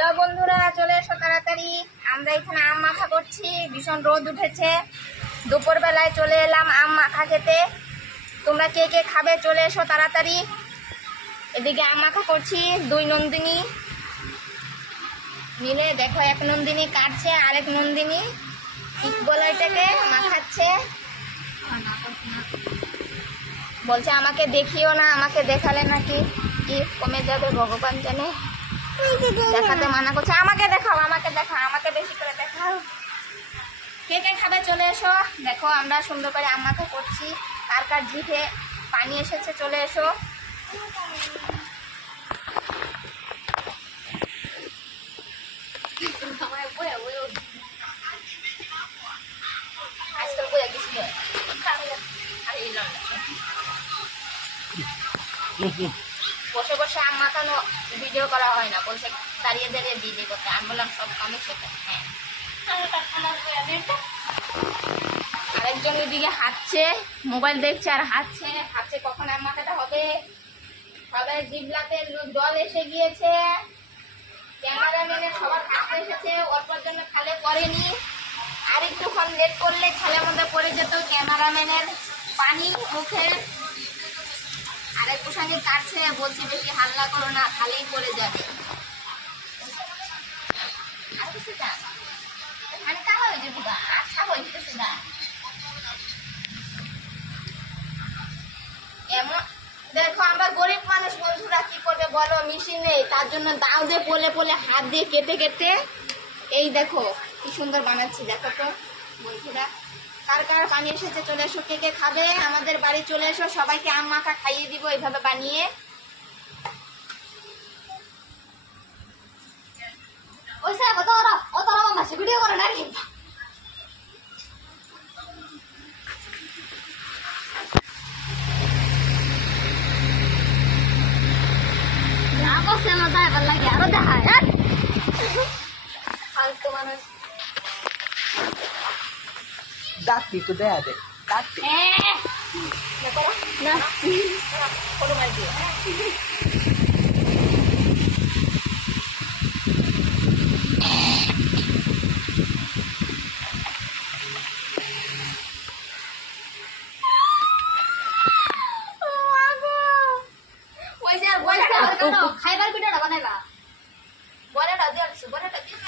Hello বন্ধুরা, চলে এসো তাড়াতাড়ি। আমরা এখানে আম মাখা করছি। ভীষণ রোদ উঠেছে, দুপুরবেলায় চলে এলাম আম মাখা খেতে। তোমরা কে কে খাবে চলে এসো তাড়াতাড়ি। এদিকে আম মাখা করছি, দুই নন্দিনী মিলে। দেখো, এক নন্দিনী কাটছে, আরেক নন্দিনী কি বলে এটাকে মাখাচ্ছে। বলছে আমাকে দেখিও না, আমাকে দেখালে নাকি কি কমে যাবে ভগবান জানে। দেখাতে মানা করছে। আমাকে দেখাও, আমাকে দেখাও, আমাকে বেশি করে দেখাও। কে কে খাবে চলে এসো। দেখো আমরা সুন্দর করে আম মাখা করছি। কার কার জিভে পানি এসেছে চলে এসো। আজকাল বইয়া গেছিল বসে বসে আম মাখানো ভিডিও করা হয় না, বলছে দাঁড়িয়ে দাঁড়িয়ে দিদি করতে। আমি বললাম সব কামে সেটা। হ্যাঁ, আরেকজন ওইদিকে হাঁটছে, মোবাইল দেখছে আর হাঁটছে। হাঁটছে কখন আম মাখাটা হবে। সবাই জিভলাতে জল এসে গিয়েছে। ক্যামেরাম্যানের সবার হাতে এসেছে, অল্পর জন্য খালে পড়েনি। আর একটুক্ষণ লেট করলে খালের মধ্যে পড়ে যেত। ক্যামেরাম্যানের পানি মুখে। আরেক পোশাকে কাটছে, বলছি বেশি হাল্লা করো না, খালেই পড়ে যাবে। আর কিছু না, মানে কালা হয়ে যাবো গা, আচ্ছা হয়ে যেতেছে না। এমন দেখো, আমরা গরিব মানুষ বন্ধুরা, কি করবে বলো, মেশিন নেই, তার জন্য দাও দিয়ে পোলে পোলে হাত দিয়ে কেটে কেটে এই দেখো কি সুন্দর বানাচ্ছি। দেখো তো বন্ধুরা, কার কার পানি এসেছে চলে এসো। কে কে খাবে আমাদের বাড়ি চলে এসো। সবাইকে আম মাখা খাইয়ে দিব এইভাবে বানিয়ে। ভিডিও করে নাকি আরো দেখায় ফালতু মানুষ। ডাকতি তো দেয়া দে, ডাকতি না ফটো মারি দিও। খাইবার ভিডিওটা বানাইবা, বড়টা দিয়েছো, বড়টা দিয়ে